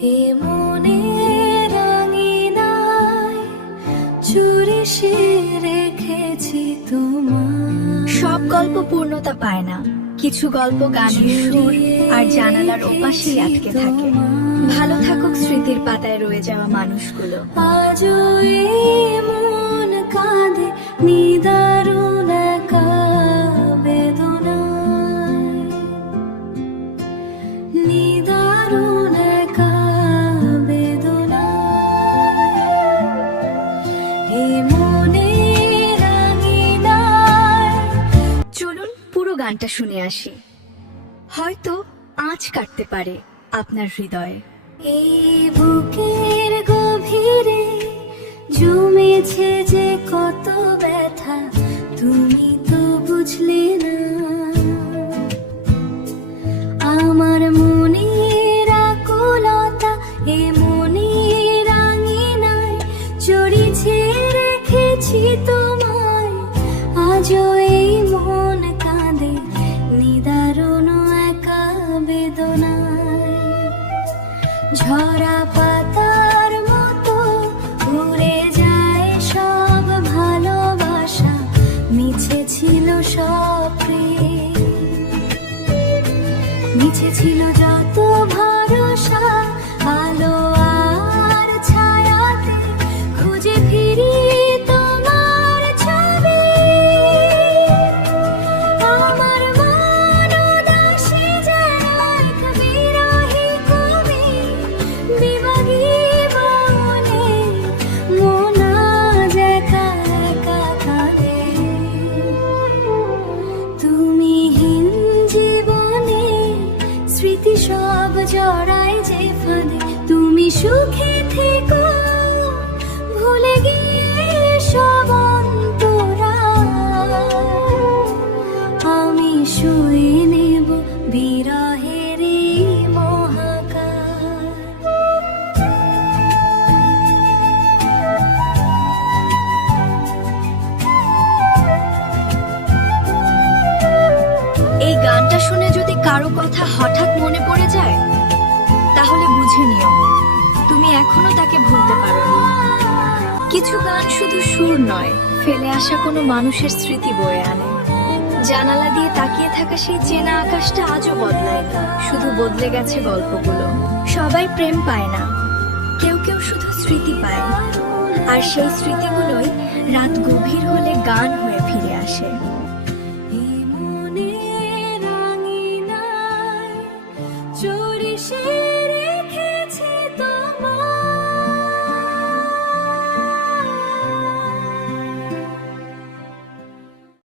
হে মনের রাঙিনায় চুরিশে রেখেছি তোমার। সব গল্প পূর্ণতা পায় না, কিছু গল্প গানের সুর আর জানালার ওপাশেই আটকে থাকে। ভালো থাকুক স্মৃতির পাতায় রয়ে যাওয়া মানুষগুলো। আজও এই মন কাঁদে নিদারুণ একা বেদনায়, নিদারুণ একা বেদনায়। হে মনের রাঙিনায়। চলুন পুরো গানটা শুনে আসি, হয়তো আঁচ কাটতে পারে আপনার হৃদয়ে। এই বুকের গভীরে জমেছে যে কত ব্যথা, তুমি তো বুঝলে না। আমার মনের আকুলতা এ মনের রাঙিনায় চড়িছে রেখেছি তোমায়। আজও এই মন কাঁদে নিদারুণ একা বেদনায়। ঝরা পাতার মতো উড়ে যায় সব ভালোবাসা, মিছে ছিল সব প্রেম, মিছে ছিল যত ভরসা। আলো আর ছায়াতে খুঁজে ফিরি তোমার ছবি। আমার মন উদাসী যেন এক বিরহী কবি, বিভাগী বনে মন আজ একা একা কাঁদে। তুমিহীন জীবনে স্মৃতি সব জড়ায় যে ফাঁদে। তুমি সুখে থেকো ভুলে গিয়ে সব অন্তরা। আমি শুয়ে নেব বিরহের এই মহাকার। এই গানটা শুনে যদি কারো কথা হঠাৎ মনে পড়ে যায়, তাহলে বুঝে নিও তুমি এখনো তাকে ভুলতে পারোনি। কিছু গান শুধু সুর নয়, ফেলে আসা কোনো মানুষের স্মৃতি বয়ে আনে। জানালা দিয়ে তাকিয়ে থাকা সেই চেনা আকাশটা আজও বদলায়নি, শুধু বদলে গেছে গল্পগুলো। সবাই প্রেম পায় না, কেউ কেউ শুধু স্মৃতি পায়, আর সেই স্মৃতিগুলোই রাত গভীর হলে গান হয়ে ফিরে আসে।